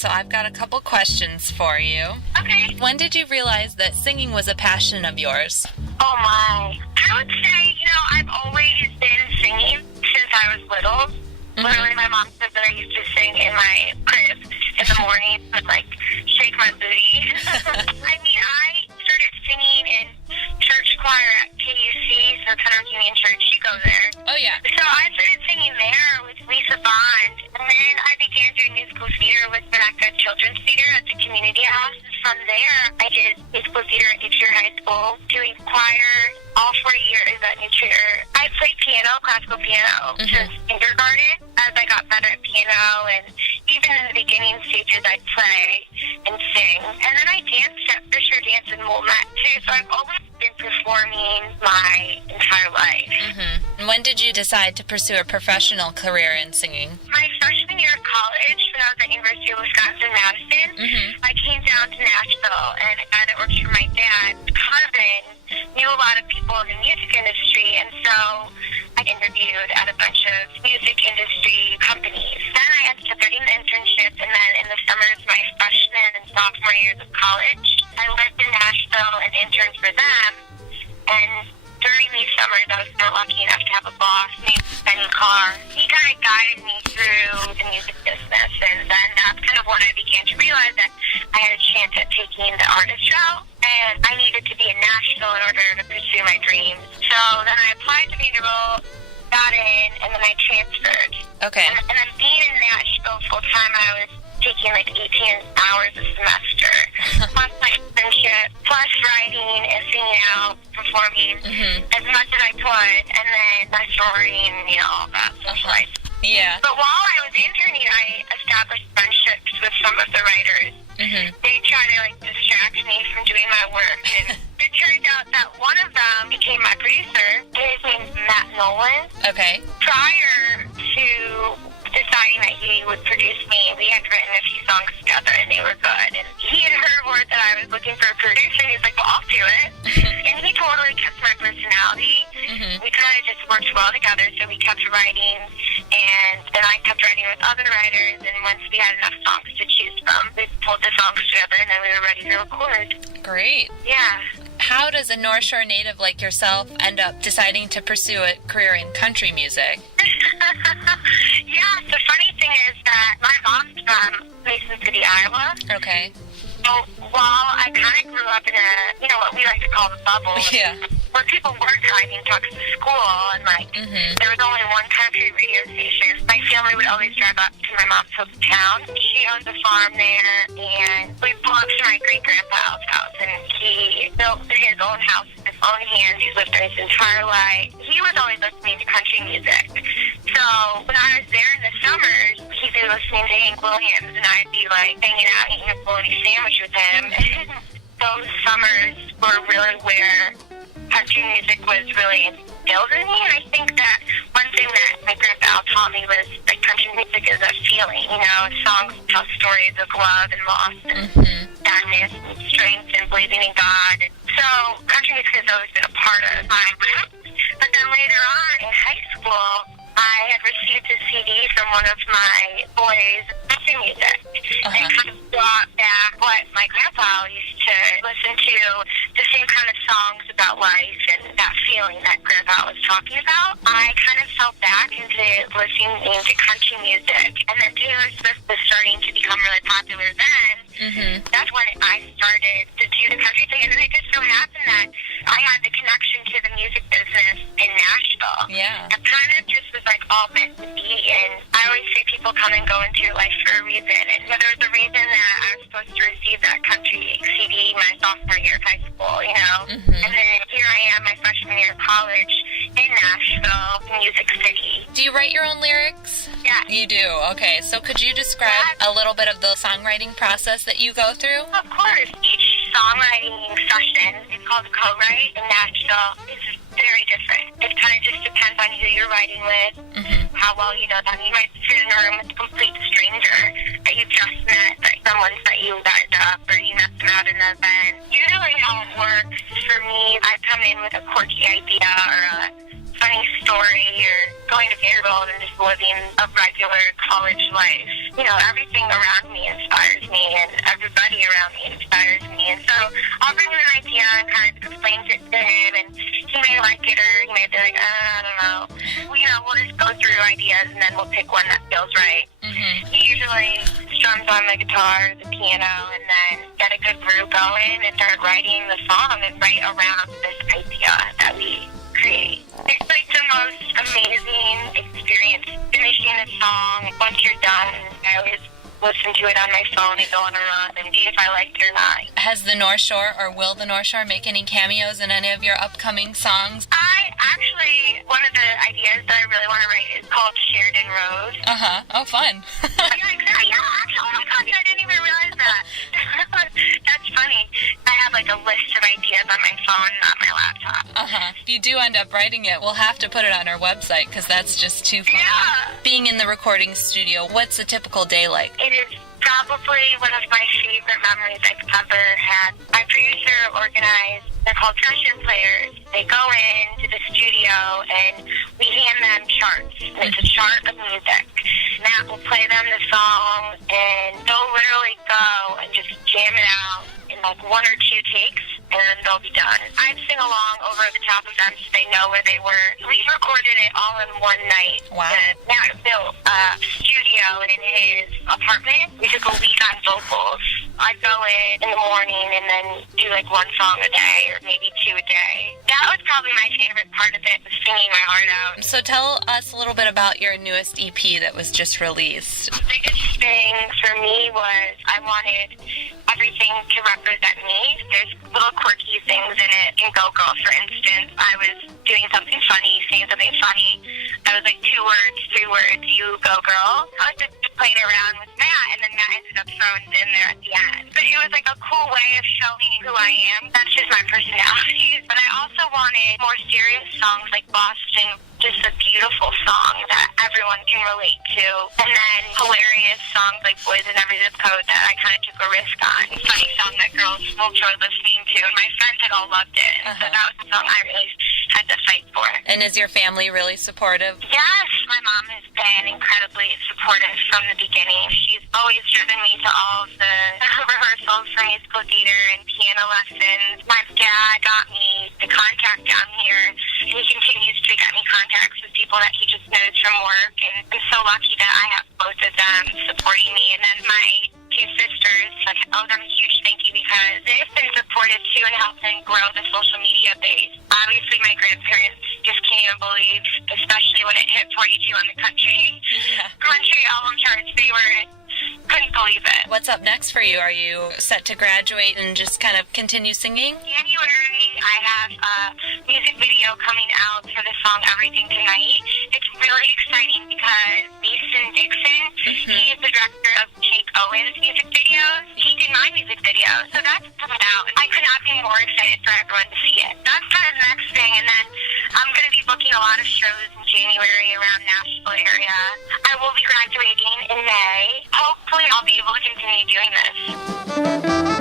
so I've got a couple questions for you. Okay. When did you realize that singing was a passion of yours? Oh, my. I would say, I've always been singing since I was little. Literally, my mom said that I used to sing in my crib in the morning and, shake my booty. I started singing in church choir at KUC, so Tenor Union Church. You go there. Oh, yeah. So I started singing there with Lisa Bond, and then I began doing musical theater with Rebecca Children's Theater at the community house. From there, I did musical theater at New Trier High School, doing choir all 4 years at New Trier. I played piano, classical piano, since kindergarten. As I got better at piano, and even in the beginning stages, I'd play and sing. And then I danced at Fisher Dance and Wilmette, too, so I've always been performing my entire life. And when did you decide to pursue a professional career in singing? My freshman year of college, when I was at University of Wisconsin-Madison, I came down to Nashville, and a guy that works for my dad's cousin knew a lot of people in the music industry, and so I interviewed at a bunch of music industry companies. Then I ended up getting an internship, and then in the summers, my freshman and sophomore years of college, I lived in Nashville and interned for them. And during these summers, I was not lucky enough to have a boss named Benny Carr. He kind of guided me through the music business, and then that's kind of when I began to realize that I had a chance at taking the artist route, and I needed to be in Nashville in order to pursue my dreams. So then I applied to Vanderbilt, got in, and then I transferred. Okay. And then being in Nashville full-time, I was taking 18 hours a semester, plus my internship, plus writing and singing out, performing as much as I could, and then my sorority and, all that social life. Yeah. But while I was interning, I established friendships with some of the writers. They try to, distract me from doing my work, and it turned out that one of them became my producer. His name's Matt Nolan. Okay. Prior to deciding that he would produce me, we had written a few songs together, and they were good. And he had heard word that I was looking for a producer, and he was like, well, I'll do it. And he totally kept my personality. We kind of just worked well together, so we kept writing, and then I kept writing with other writers, and once we had enough songs to choose from, we pulled the songs together, and then we were ready to record. Great. Yeah. How does a North Shore native like yourself end up deciding to pursue a career in country music? Yeah, the funny thing is that my mom's from Mason City, Iowa. Okay. So while I kind of grew up in what we like to call the bubble, where people were driving trucks to school, and there was only one country radio station, my family would always drive up to my mom's hometown. She owns a farm there, and we pull up to my great-grandpa's house, and he built his own house with his own hands. He's lived there his entire life. He was always listening to country music. So when I was there in the summers, he'd be listening to Hank Williams, and I'd be hanging out eating a bologna sandwich with him. Those summers were really where country music was really instilled in me, and I think that one thing that my grandpa taught me was that country music is a feeling. Songs tell stories of love and loss and sadness and strength and believing in God. So country music has always been a part of my life. But then later on in high school, I had received a CD from one of my boys' country music, and kind of brought back what my grandpa used to listen to, the same kind of songs about life and that feeling that grandpa was talking about. I kind of fell back into listening to country music, and then Taylor Swift was starting to become really popular then. That's when I started to do the country thing, and then it just so happened that I had the connection to the music business in Nashville. Yeah. It kind of just was all meant to be, and I always say people come and go into your life for a reason, and there was a reason that I was supposed to receive that country CD my sophomore year of high school, and then here I am my freshman year of college in Nashville, Music City. Do you write your own lyrics? Yeah. You do? Okay, so could you describe a little bit of the songwriting process that you go through? Of course. Each songwriting session is called co-write in Nashville. It's very different. It kind of just depends on who you're writing with, how well you know them. You might sit in a room with a complete stranger that you've just met, that someone set you guys up, or you met them out in an event. Usually how it works for me, I come in with a quirky idea or a funny story, or going to Vanderbilt and just living a regular college life. Everything around me inspires through ideas, and then we'll pick one that feels right. Mm-hmm. He usually strums on the guitar, the piano, and then get a good groove going and start writing the song and write around this idea that we create. It's like the most amazing experience finishing a song. Once you're done, I always listen to it on my phone and go on a run and see if I liked it or not. Has the North Shore, or will the North Shore, make any cameos in any of your upcoming songs? One of the ideas that I really want to write is called Sheridan Road. Oh, fun. Yeah, exactly. Yeah, actually, oh my gosh, I didn't even realize that. That's funny. I have like a list of ideas on my phone, not my laptop. If you do end up writing it, we'll have to put it on our website because that's just too fun. Yeah. Being in the recording studio, what's a typical day like? It is probably one of my favorite memories I've ever had. My producer organized, they're called session players. They go into the studio and we hand them charts. And it's a chart of music. Matt will play them the song and they'll literally go and just jam it out in like one or two takes, and then they'll be done. I sing along over the top of them so they know where they were. We recorded it all in one night. Wow. Matt built a studio in his apartment. We took a week on vocals. I'd go in the morning and then do like one song a day or maybe two a day. That was probably my favorite part of it, was singing my heart out. So tell us a little bit about your newest EP that was just released. The biggest thing for me was I wanted everything to represent me. There's little quirky things in it. In Go Girl, for instance, I was doing something funny, saying something funny. I was like 2 words, 3 words, you go girl. I was just playing around with Matt, and then Matt ended up throwing it in there at the end. But it was like a cool way of showing who I am. That's just my personality. But I also wanted more serious songs like Boston, just a beautiful song that everyone can relate to. And then hilarious songs like Boys in Every Zip Code that I kind of took a risk on. Funny song that girls will enjoy listening to. And my friends had all loved it. So that was a song I really had to fight for. And is your family really supportive? Yes, my mom has been incredibly supportive from the beginning. She's always driven me to all of the rehearsals for musical theater and piano lessons. My dad got me the contact down here. He continues to get me contacts with people that he just knows from work. And I'm so lucky that I have both of them supporting me. And then my 2 sisters, I owe them a huge thank you because they've been supportive too and helping grow the social media base. Obviously, my grandparents just can't even believe, especially when it hit 42 on the country album charts. They couldn't believe it. What's up next for you? Are you set to graduate and just kind of continue singing? January, I have a music video coming out for the song Everything Tonight. It's really exciting because Mason Dixon, he is the director of Jake Owen's music videos. He did my music video, so that's coming out. I could not be more excited for everyone to see it. That's kind of the next thing, and then I'm going to be booking a lot of shows in January around Nashville area. I will be graduating in May. Hopefully I'll be able to continue doing this.